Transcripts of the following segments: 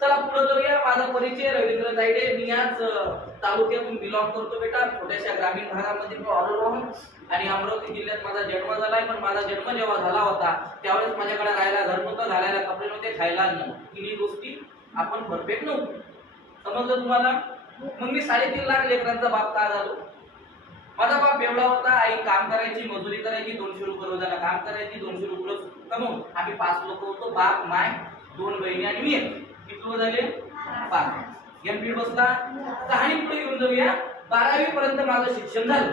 चला पुढे जाऊया. माझा परिचय रवींद्र तायडे. मी आज तालुक्यातून बिलॉंग करतो बेटा, छोट्याशा ग्रामीण भागामध्ये मी आलेलो आहोत आणि अमरावती जिल्ह्यात माझा जन्म झालाय. पण माझा जन्म जेव्हा झाला होता त्यावेळेस माझ्याकडे राहायला घर नव्हतं, घालायला कपडे नव्हते, खायला अन्न नव्हतं. तिन्ही गोष्टी आपण परफेक्ट नव्हतो. समजलं तुम्हाला? मग मी 3.5 लाख लेकरांचा बाप का झालो? माझा बाप एवढा होता, आई काम करायची, मजुरी करायची, 200 रुपये रोजाला काम करायची, 200 रुपये कमवून आम्ही 5 लोक होतो. बाप, माय, 2 बहिणी आणि मी एक. किती लोक झाले? 5. एमपी बसला. कहाणी पुढे घेऊन जाऊया. 12वी पर्यंत माझं शिक्षण झालं.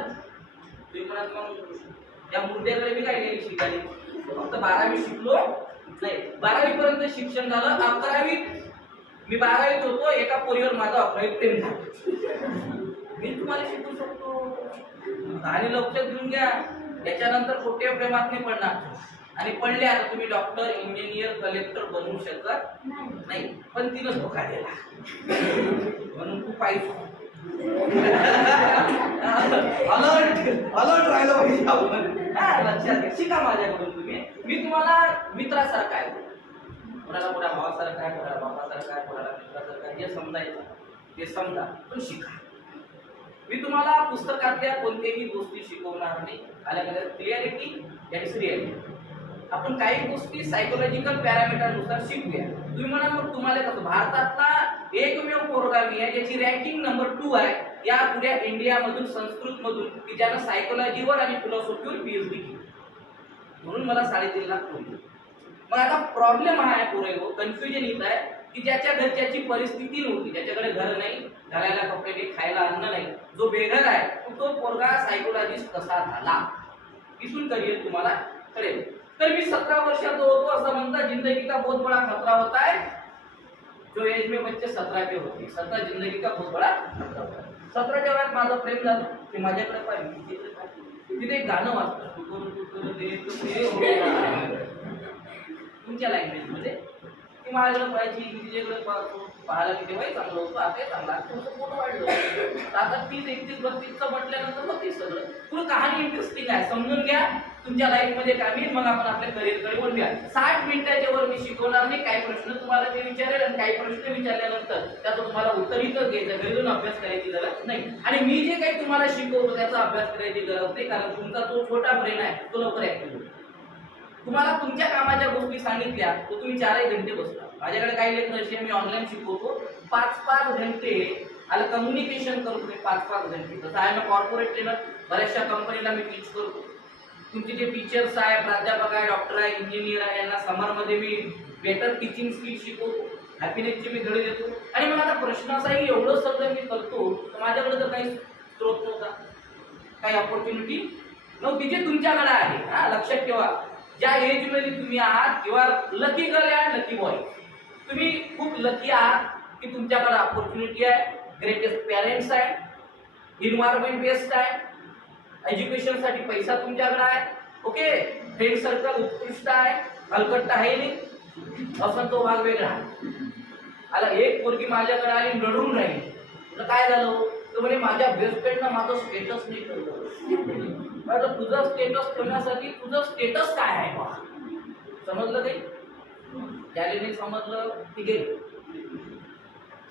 तुम्ही म्हणत मग या मुद्द्याकडे मी काय केली शिकायला? फक्त 12वी शिकलो नाही, 12वी पर्यंत शिक्षण झालं. 11वी मी 12वीत होतो, एका पोरीवर माझा अफराईत प्रेम झालं. मी तुम्हाला शिकू शकतो आणि लक्षात घेऊन घ्या. त्याच्यानंतर कुठे प्रेमात नाही पडणार आणि पडले आता तुम्ही डॉक्टर, इंजिनियर, कलेक्टर बनवू शकत नाही. पण तिनं धोका दिला म्हणून तू पाहिजे अलर्ट राहिलं पाहिजे आपण. लक्षात घ्या, शिका माझ्याकडून तुम्ही. मी तुम्हाला मित्रासारखा आहे, कोणाला कोणा भावासारखा आहे, कोणाला बापासारखा आहे, कोणाला मित्रासारखा आहे, जे समजायचं ते समजा, पण शिका. मी तुम्हाला पुस्तकातल्या कोणत्याही गोष्टी शिकवणार नाही. अलग क्लिअरिटी दॅट इज रिअलिटी. आपण काही गोष्टी सायकोलॉजिकल पॅरामीटरनुसार शिकूया. तुम्ही म्हणा मग तुम्हाला कसं? भारतातला एकमेव प्रोग्राम आहे ज्याची रँकिंग नंबर 2 आहे या पुऱ्या इंडियामधून, संस्कृतमधून, की ज्यानं सायकोलॉजीवर आणि फिलॉसॉफीवर पीएचडी केली. म्हणून मला 3.5 लाख मिळाले. मग आता प्रॉब्लेम हा आहे, पुरे कन्फ्युजन येत आहे की ज्याच्या घरच्याची परिस्थिती नव्हती, ज्याच्याकडे घर नाही, घालायला कपडे नाही, खायला अन्न नाही, जो बेघर आहे तो पोरगा सायकोलॉजिस्ट कसा झाला? इथून करिअर तुम्हाला कळेल. तर मी 17 वर्षाचा होतो, असं म्हणता जिंदगी का बहुत बड़ा खतरा होता है. जो एज में बच्चे 17 के होते, 17 जिंदगी का बहुत बड़ा खतरा होता है. 17च्या वयात माझं प्रेम झालं. ते माझ्याकडे पाहिजे, तिथे एक गाणं वाजतं तुमच्या लँग्वेज मध्ये, ती माझ्याकडे पाहिजे, तिच्याकडे पाहायला की तेव्हाही चांगलं होतं, आता चांगला तुमचं फोटो वाढलं. आता 30, 31, 32चं म्हटल्यानंतर मग ते सगळं पुढे कहाणी इंटरेस्टिंग आहे, समजून घ्या. तुमच्या लाईफ मध्ये काय मी, मग आपण आपल्या करिअरकडे वळूया. 60 मिनिटाच्या वर मी शिकवणार नाही. काही प्रश्न तुम्हाला ते विचारेल आणि काही प्रश्न विचारल्यानंतर त्याचं तुम्हाला उत्तरही तर घ्यायचं, घरी जाऊन अभ्यास करायची गरज नाही. आणि मी जे काही तुम्हाला शिकवतो त्याचा अभ्यास करायची गरज नाही, कारण तुमचा जो छोटा ब्रेन आहे तो लवकर ऍक्टिव्ह होतो. तुम्हाला तुमच्या कामाच्या गोष्टी सांगितल्या तर तुम्ही 4 घंटे बसता. माझ्याकडे काही लेखन असे मी ऑनलाईन शिकवतो 5-5 घंटे. आला कम्युनिकेशन करतो मी 5-5 घंटे. तसं आहे ना कॉर्पोरेट ट्रेनर, बऱ्याचशा कंपनीला मी टीच करतो. तुमचे जे टीचर्स आहे, प्राध्यापक आहे, डॉक्टर आहे, इंजिनियर आहे, यांना समरमध्ये मी बेटर टीचिंग स्किल शिकवतो, हॅपीनेसचे मी धडे देतो. आणि मग आता प्रश्न असाही एवढं सगळं मी करतो तर माझ्याकडे तर काही स्त्रोत नव्हता, काही ऑपॉर्च्युनिटी नव्हती जे तुमच्याकडे आहे. हा लक्षात ठेवा, ज्या एज मध्ये तुम्ही आहात, you are lucky girl and lucky boy. तुम्ही खूप लकी आहात की तुमच्याकडे ऑपॉर्च्युनिटी आहे, ग्रेटेस्ट पॅरेंट्स आहे, इन्व्हायरमेंट बेस्ट आहे, एज्युकेशन साठी पैसा तुमच्याकडे आहे, ओके, फ्रेंड सर्कल उत्कृष्ट आहे, हलकट आहे नाही, असं तो भाग वेगळा आहे. आला एक पोरगी माझ्याकडे आली रडून राहिली, तर काय झालं? तर म्हणे माझ्या बेस्ट फ्रेंडनं माझं स्टेटस नाही ठेवलं. तुझं स्टेटस ठेवण्यासाठी तुझं स्टेटस काय आहे बा? समजलं काही? त्याने नाही समजलं ठीक आहे.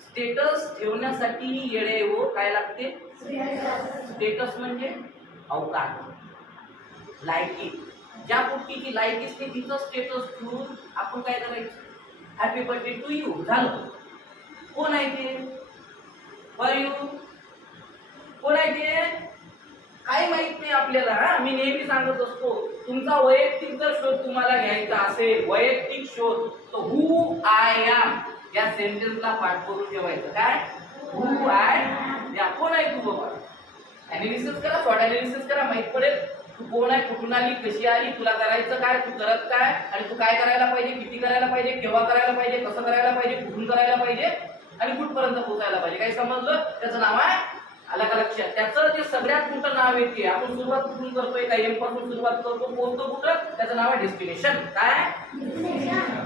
स्टेटस ठेवण्यासाठी येडे हो काय लागते? स्टेटस म्हणजे अवकाश, लायकी. ज्या गोष्टीची लायकी असते तिचं स्टेटस ठेवून आपण काय करायचं? हॅपी बर्थडे टू यू झालं. कोण आहे ते? For you. कोण आहे ते? काही माहित नाही आपल्याला. हा मी नेहमी सांगत असतो, तुमचा वैयक्तिक जर शोध तुम्हाला घ्यायचा असेल, वैयक्तिक शोध, तर हू आय एम या सेंटेन्सला पाठ करून ठेवायचं. काय? हू आय एम. कोण आहे तू बाबा? अॅनालिसिस करा, स्वॉट अॅनालिसिस करा, माहित पडेल तू कोण आहे, कुठून आली, कशी आली, तुला करायचं काय, तू करत काय, आणि तू काय करायला पाहिजे, किती करायला पाहिजे, केव्हा करायला पाहिजे, कसं करायला पाहिजे, कुठून करायला पाहिजे आणि कुठपर्यंत पोहोचायला पाहिजे. काही समजलं? त्याचं नाव आहे, आलं का लक्षात? त्याचं जे सगळ्यात मोठं नाव येते, आपण सुरुवात कुठून करतोय, काही एम पासून सुरुवात करतो, पोहोचतो कुठं, त्याचं नाव आहे डेस्टिनेशन. काय?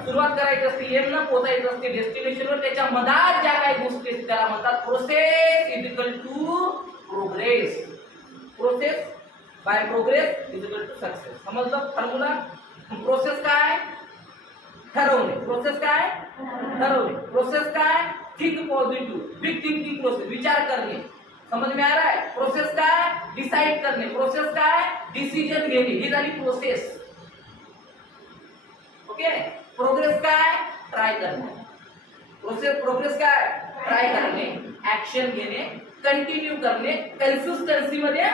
सुरुवात करायची असते एम न, पोहोचायचं असते डेस्टिनेशनवर. त्याच्या मधात ज्या काही गोष्टी असतात त्याला म्हणतात process is equal to progress. Process by progress is equal to success. समजलं फॉर्म्युला? प्रोसेस काय? ठरवणे. प्रोसेस काय? ठरवणे. प्रोसेस काय? Think positive, big thinking process, विचार करणे. समज में आ रहा है? प्रोसेस काय? डिसाइड करणे. प्रोसेस काय? डिसिजन घेणे. ही झाली प्रोसेस. ओके. प्रोग्रेस काय? ट्राय करणे. प्रोग्रेस काय? ट्राय करणे, ऍक्शन घेणे, कंटिन्यू करणे, कन्सिस्टन्सी मध्ये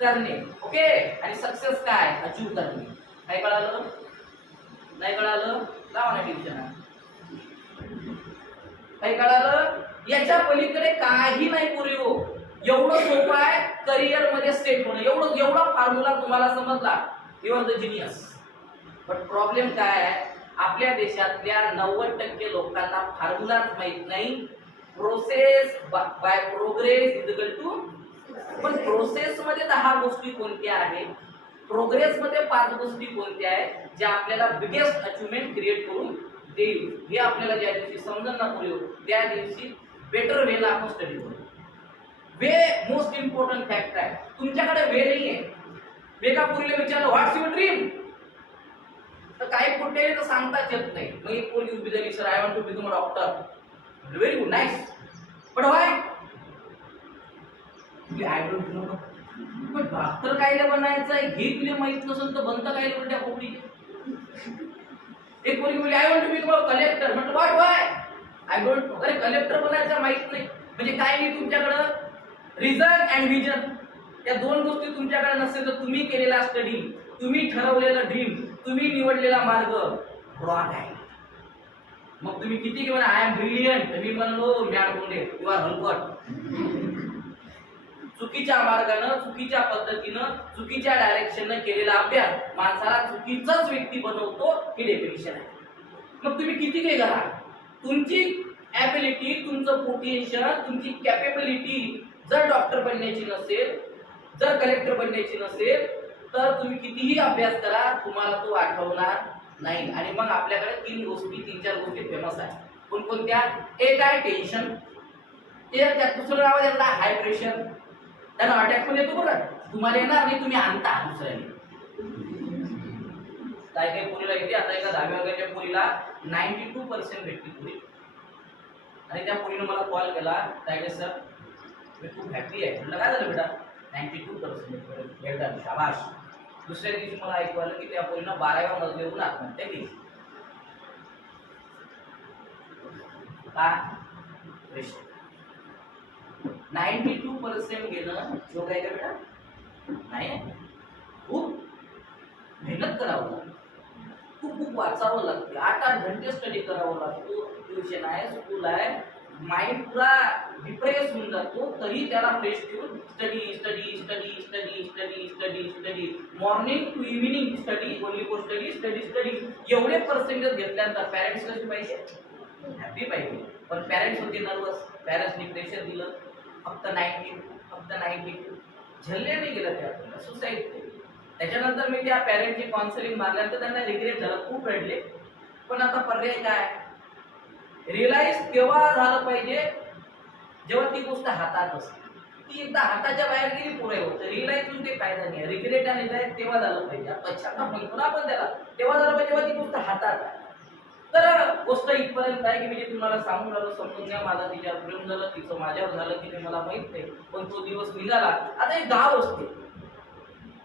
करणे. ओके. आणि सक्सेस काय? अचीव करणे. काय कळालं? नाही कळालं? लावा ना डिव्हिजन. काय कळालं? याच्या पलीकडे काही नाही पुरी हो. एवढं सोपं आहे करिअर मध्ये सेट होणं. एवढा फॉर्म्युला तुम्हाला समजला, you are the genius. But problem काय आहे? आपल्या देशातल्या 90% लोकांना फॉर्म्युलाच माहित नाही. Process by progress is equal to. पण प्रोसेस मध्ये 10 गोष्टी कोणत्या आहेत, प्रोग्रेस मध्ये 5 गोष्टी कोणत्या आहेत ज्या आपल्याला बिगेस्ट अचिव्हमेंट क्रिएट करून देईल. हे आपल्याला ज्या दिवशी समजून ना पुढे त्या दिवशी बेटर वेला आपण स्टडी करू. वे मोस्ट इम्पॉर्टंट फॅक्ट आहे. तुमच्याकडे वे नाही आहे. वे का पुरीला विचारलं व्हॉट्स युअर ड्रीम, तर काही कुठे तर सांगताच येत नाही. मग एक पोरगी उभी झाली, sir I want to become a doctor. Very good, nice, but why? I don't know. पण डॉक्टर कायला बनायचं आहे हे तुला माहित नसेल तर बनतं कायला उलट्या पोपडी. एक पोरगी बोलली I want to become a collector. म्हटलं what why? I don't know. अरे कलेक्टर बनायचं माहित नाही म्हणजे काय नाही. तुमच्याकडं रिझन अँड विजन या 2 गोष्टी तुमच्याकडे नसेल तर तुम्ही केलेला स्टडी, तुम्ही ठरवलेलं ड्रीम, तुम्ही निवडलेला मार्ग रॉंग आहे. मग तुम्ही किती म्हणा आय एम ब्रिलियंट, मी म्हणलो मॅड बोंडे, यू आर हलकट. चुकीच्या मार्गानं, चुकीच्या पद्धतीनं, चुकीच्या डायरेक्शननं केलेला अभ्यास माणसाला चुकीचाच व्यक्ती बनवतो. ही डेफिनेशन आहे. मग तुम्ही किती काही करा, तुमची ॲबिलिटी, तुमचं पोटेन्शियल, तुमची कॅपेबिलिटी जर डॉक्टर बनण्याची नसेल, जर कलेक्टर बनण्याची नसेल, तर तुम्ही कितीही अभ्यास करा तुम्हाला तो आठवणार नाही. आणि मग आपल्याकडे 3 गोष्टी फेमस आहेत. कोणकोणत्या? एक आहे टेन्शन, त्यात दुसरं नाव आहे त्याला हाय प्रेशर. त्यांना अटॅक पण येतो बरं, तुम्हाला येणार नाही, तुम्ही आणता दुसऱ्याने. काय काही पोरीला येते. आता एका 10व्या वर्गाच्या पोरीला 92% भेटली पुरी. आणि त्या पोरीनं मला कॉल केला, काय सर मी खूप हॅपी आहे. म्हटलं काय झालं बेटा? 92% बेटा, शाबाश. दुसऱ्या दिवशी मला ऐकू आलं की त्या पोरीनं 12व्या मजल्यावरून आत्महत्या केली. का? 92% घेणं शोक आहे का बेटा? नाही. खूप मेहनत करावं लागतं, खूप वाचावं लागतं, 8-8 घंटे स्टडी करावं लागतो. ट्युशन आहे, स्कूल आहे, माइंड पूरा डिप्रेस होऊन जातो. तरी त्याला फ्रेश ठेवून study morning to evening study, only for study. एवढे पर्सेंटेज घेतल्यानंतर पॅरेंट्स कसे पाहिजे? हॅपी पाहिजे. पण पॅरेंट्स होते नर्वस, पॅरेंट्सनी प्रेशर दिलं. फक्त 92 झेलले नाही गेलं. त्या सुसाईड केली. त्याच्यानंतर मी त्या पॅरेंटची काउन्सिलिंग मारल्यानंतर त्यांना रिग्रेट झालं, खूप रडले. पण आता पर्याय काय? रिअलाइज केव्हा झालं पाहिजे? जेव्हा ती गोष्ट हातात असते. ती एकदा हाताच्या बाहेर गेली पुढे होतं. रिअलाइज होऊन काही फायदा नाही. रिग्रेट आणि रिअलाइज तेव्हा झालं पाहिजे. पश्चाताप म्हणतो ना आपण त्याला, तेव्हा झालं पाहिजे जेव्हा ती गोष्ट हातात आहे. तर गोष्ट इथपर्यंत आहे की मी जे तुम्हाला सांगून राहिलो समजून घ्या. माझा तिच्यावर प्रेम झालं, तिचं माझ्यावर झालं की मला माहित नाही. पण तो दिवस निघाला. आता एक गाव असते,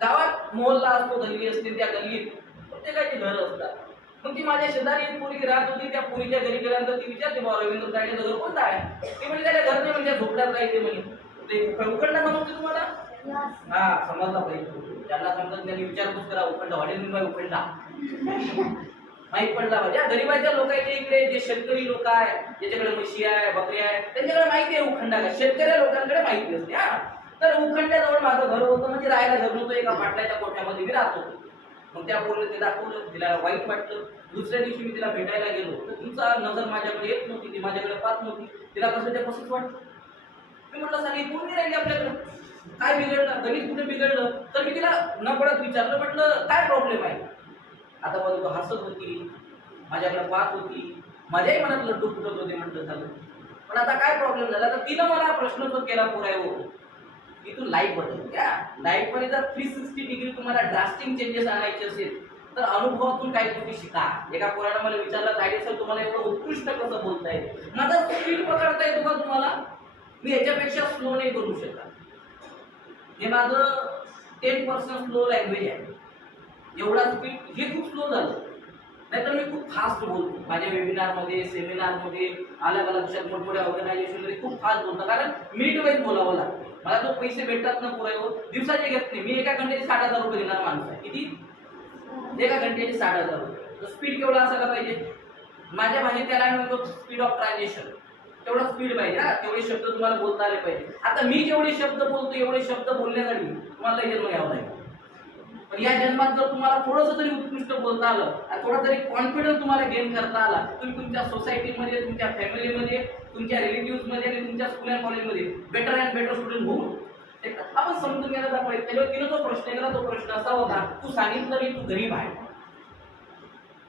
गावात मोहल्ला असतो, गल्ली असते. त्या गल्लीत प्रत्येकाची घरं असतात. मग ती माझ्या शेजारी एक पोरगी राहत होती. त्या पोरीच्या घरी गेल्यानंतर ती विचारते, बाबा रवींद्र तायडेचं घर कोणतं आहे? ते म्हणजे त्याच्या घर नाही, म्हणजे झोपड्यात राहते म्हणे. ते उखंडा समजते तुम्हाला? हा, समजला पाहिजे. ज्यांना समजत त्यांनी विचारपूस करा. उखंडा हॉटेल उखंडा माहीत पडला पाहिजे. गरीबाच्या लोकांच्या इकडे जे शेतकरी लोक आहे, ज्याच्याकडे म्हशी आहे, बकरी आहे, त्यांच्याकडे माहिती आहे उखंडा का. शेतकऱ्या लोकांकडे माहिती असते. हा, तर उखंड्याजवळ माझं घर होतं. म्हणजे राहायला घर नव्हतं. एका पाटलाच्या कोठ्यामध्ये मी राहत होतो. मग त्या पोरीला ते दाखवलं, तिला वाईट वाटलं. दुसऱ्या दिवशी मी तिला भेटायला गेलो तर तिचा नजर माझ्याकडे येत नव्हती, ती माझ्याकडे पाहत नव्हती. तिला कसं त्या कसंच वाटतं. मी म्हटलं सारी पूर्ण राहिली आपल्याकडं, काय बिघडलं, गणित कुठे बिघडलं? तर मी तिला नकळत विचारलं, म्हटलं काय प्रॉब्लेम आहे? आता बघ तो हसत होती, माझ्याकडे पाहत होती, माझ्याही मनात लड्डू फुटत होते. म्हटलं झालं, पण आता काय प्रॉब्लेम झाला? तर तिनं मला प्रश्न तो केला पुराय की तू लाईफ बदल. या लाईफ मध्ये जर 360 डिग्री तुम्हाला ड्रास्टिक चेंजेस आणायचे असेल तर अनुभवातून काही गोष्टी शिका. एका पोरानं मला विचारलं, तायडे सर तुम्हाला एवढं उत्कृष्ट कसं बोलता येईल, माझा स्पीड पकडता येतो का तुम्हाला, मी याच्यापेक्षा स्लो नाही करू शकत, हे माझं 10% स्लो लँग्वेज आहे, एवढा स्पीड हे खूप स्लो झालं. नाहीतर मी खूप फास्ट बोलतो माझ्या वेबिनारमध्ये, सेमिनारमध्ये, अलग अलग अशा मोठमोठ्या ऑर्गनायझेशनमध्ये खूप फास्ट बोलतो, कारण मिनिट वाईज बोलावं लागतं. मला जो पैसे भेटतात ना पुरेवर दिवसाचे घेत नाही, मी एका घंट्याचे 60,000 रुपये देणार माणूस आहे. किती? एका घंट्याचे 60,000 रुपये. स्पीड केवढा असायला पाहिजे, माझ्या भाषेत त्याला म्हणतो स्पीड ऑफ ट्रान्झॅक्शन, तेवढा स्पीड पाहिजे. हा, तेवढे शब्द तुम्हाला बोलता आले पाहिजे. आता मी जेवढे शब्द बोलतो एवढे शब्द बोलण्यासाठी तुम्हाला जन्म घ्यावा लागेल. पण या जन्मात जर तुम्हाला थोडंसं तरी उत्कृष्ट बोलता आलं, थोडा तरी कॉन्फिडन्स तुम्हाला गेन करता आला, तुम्ही तुमच्या सोसायटीमध्ये, तुमच्या फॅमिलीमध्ये, तुमच्या रिलेटिव्हमध्ये आणि तुमच्या स्कूल अँड कॉलेजमध्ये बेटर अँड बेटर स्टुडंट होऊ. आपण समजून घ्यायला पाहिजे. त्याच्यावर तिनं जो प्रश्न केला, तो प्रश्न असा होता, तू सांगितलं मी तू गरीब आहे.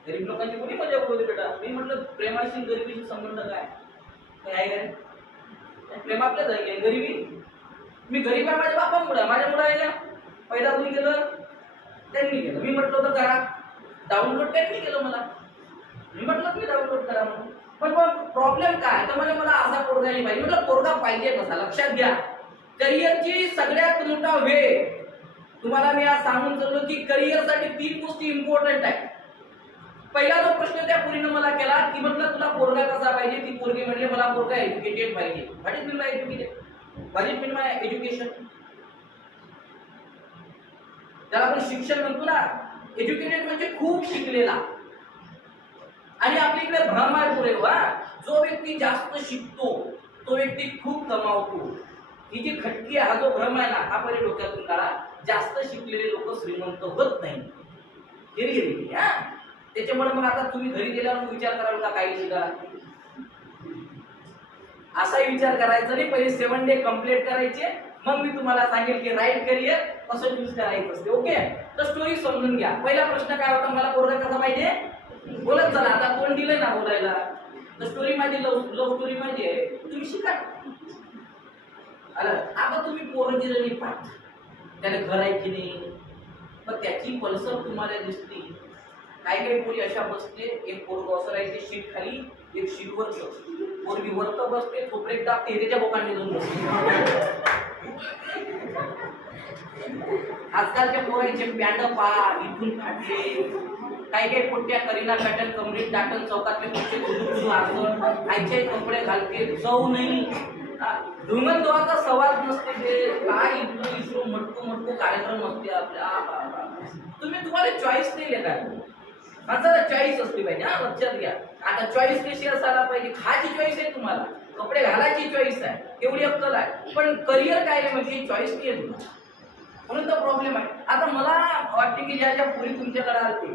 गरीब लोकांची कोणी मजा बोलते बेटा. मी म्हटलं प्रेमाशी गरिबीशी संबंध काय आहे काय? प्रेम आपल्याच आहे काय? गरिबी मी गरीब आहे माझ्या बापामुळे, माझ्यामुळे आहे का? पैदा कोणी केलं? त्यांनी केलं. मी म्हटलं होतं करा डाउनलोड, त्यांनी केलं मला. मी म्हटलं मी डाउनलोड करा म्हणून. पण मग प्रॉब्लेम काय, तर मला असा पोरगा नाही पाहिजे. म्हटलं पोरगा पाहिजे कसा, लक्षात घ्या. करिअरची सगळ्यात मोठा वे तुम्हाला मी आज सांगून चाललो की करिअरसाठी 3 गोष्टी इम्पॉर्टंट आहेत. पहिला जो प्रश्न त्या पोरीनं मला केला की म्हटलं तुला पोरगा कसा पाहिजे, ती पोरगी म्हटली मला पोरगा एज्युकेटेड पाहिजे. What is mean by educated? What is mean by education? त्याला आपण शिक्षण म्हणतो ना. एज्युकेटेड म्हणजे खूप शिकलेला. आणि आपल्या इकडे भ्रम आहे पुरे वा, जो व्यक्ती जास्त शिकतो तो व्यक्ती खूप कमावतो. ही जी खटकी हा जो भ्रम आहे ना, हा पहिले डोक्यातून काढा. जास्त शिकलेले लोक श्रीमंत होत नाही. त्याच्यामुळे मग आता तुम्ही घरी गेल्यावर विचार कराल का काही शिकायला, असाही विचार करायचा नाही. पहिले 7 डे कंप्लीट करायचे, मग मी तुम्हाला सांगेल की राईट करिअर कसं चूज करायचं असते. ओके, तर स्टोरी समजून घ्या. पहिला प्रश्न काय होता, मला पोरगा कसा पाहिजे, बोलत चला. आता कोण दिलंय ना बोलायला, तर स्टोरी माझी लव स्टोरी माझी आहे, तुम्ही शिका. आता तुम्ही पोरं दिलं नाही पाहिजे, त्याला घर आहे की नाही, पण त्याची पल्सर तुम्हाला दिसते. काही पोरी अशा बसते, एक पोरग असं राहते शीट खाली, एक शीट वर पोरगी वरत बसते, खोपरेक दाबते, त्याच्या बोकांनी जाऊन बसते. आजकालच्या पोरांचे पॅन्ट पा इथून फाटले, काही पोट्या करीना पॅटर्न कमरेट दाटन चौकातले कुठे आईचे कपडे घालते, जाऊ नाही धुमंतवाचा सवाल नसते. ते काय इश्रू मटकू कार्यक्रम असते आपल्या. तुम्हाला चॉईस नाही काय, माणसाला चॉईस असते पाहिजे. हा, लक्षात घ्या. आता चॉईस कशी असायला पाहिजे, खायची चॉईस आहे तुम्हाला, कपडे घालायची चॉईस आहे, एवढी अक्कल आहे. पण करिअर काय आहे म्हणजे चॉईस नाही आहे तुम्हाला, म्हणून तो प्रॉब्लेम आहे. आता मला वाटते की ज्या पुरी तुमच्याकडे आलते,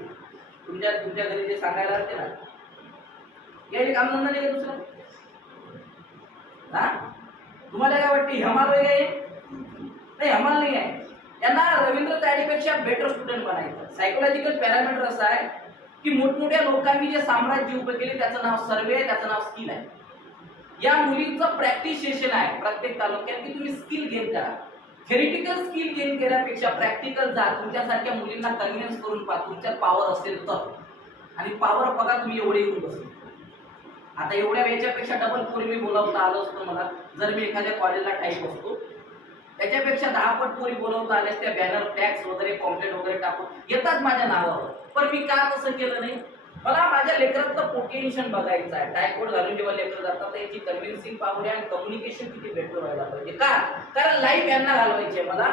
तुमच्या घरी जे सांगायला आलते ना, यायला काम धंदा नाही का दुसरं? हा, तुम्हाला काय वाटते हमाल वगैरे आहे? नाही, हमाल नाही आहे. यांना रवींद्र तायडेपेक्षा बेटर स्टुडंट बनायचं. सायकोलॉजिकल पॅरामीटर असं आहे की मोठमोठ्या लोकांनी जे साम्राज्य उभे केले त्याचं नाव सर्वे आहे, त्याचं नाव स्किल आहे. या मुलींचं प्रॅक्टिस सेशन आहे प्रत्येक तालुक्यात की तुम्ही स्किल गेन करा. थेरिटिकल स्किल गेन केल्यापेक्षा प्रॅक्टिकल जा. तुमच्यासारख्या मुलींना कन्व्हिन्स करून पहा, तुमच्यात पॉवर असेल तर. आणि पॉवर बघा तुम्ही एवढे येऊन बसले. आता एवढ्या याच्यापेक्षा डबल पोरी मी बोलावता आलं असतं मला, जर मी एखाद्या कॉलेजला टाईप असतो. त्याच्यापेक्षा 10 पट पोरी बोलवता आल्यास त्या बॅनर टॅक्स वगैरे कॉम्प्लेट वगैरे टाकून येतात माझ्या नावावर. पण मी का तसं केलं नाही? मला माझ्या लेकरातलं पोटेन्शियल बघायचं आहे. टायकोड घालून जेव्हा लेकर जातात तर याची कन्व्हिन्सिंग पॉवर आणि कम्युनिकेशन किती बेटर व्हायला पाहिजे. का? कारण लाईफ यांना घालवायची आहे मला.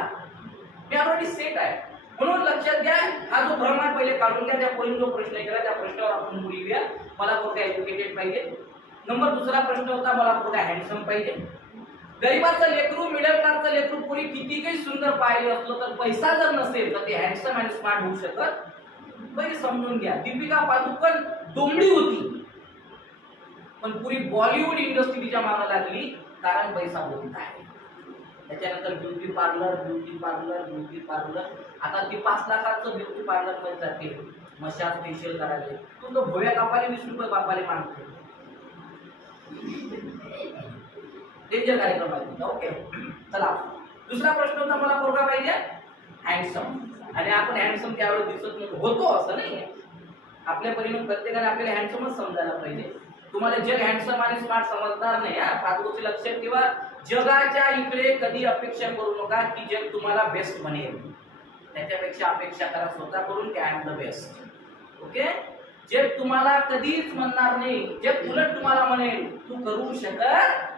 मी ऑलरेडी सेट आहे. म्हणून लक्षात घ्या, हा जो भ्रम आहे पहिले काढून घ्या. त्या पोरीने जो प्रश्न केला त्या प्रश्नावर आपण बोलूया. मला पोरगा एज्युकेटेड पाहिजे. नंबर दुसरा प्रश्न होता, मला पोरगा हँडसम पाहिजे. गरीबाचं लेकरू, मिडल क्लासचं लेकरू पोरी किती काही सुंदर पाहिले असलं तर पैसा जर नसेल तर ते हँडसम आणि स्मार्ट होऊ शकत. पहिले समजून घ्या, दीपिका पादुकोण डोंबडी होती पण पुरी बॉलिवूड इंडस्ट्री तिच्या मागे लागली कारण पैसा होता आहे. त्याच्यानंतर ब्युटी पार्लर. आता ती 5 लाखाचं ब्युटी पार्लर मध्ये जाते, मशाज फेशियल करायला. तुमचं भोव्या कापाले 20 रुपये बापाले मागते. डेंजर कार्यक्रम आहे. ओके, चला दुसरा प्रश्न होता, मला पोरगा पाहिजे हँडसम. आणि आपण हँडसम त्यावेळेस दिसत होतो असं नाही. आपल्या परीने प्रत्येकाने आपल्याला हँडसमच समजायला पाहिजे. तुम्हाला जग हँडसम आणि स्मार्ट समजणार नाही. पाच गोष्टी लक्षात ठेवा. जगाच्या इकडे कधी अपेक्षा करू नका की जग तुम्हाला बेस्ट म्हणेल. त्याच्यापेक्षा अपेक्षा करा स्वतःकडून की I am the best. Okay. जग तुम्हाला कधीच म्हणणार नाही, जग उलट तुम्हाला म्हणेल तू करू शकत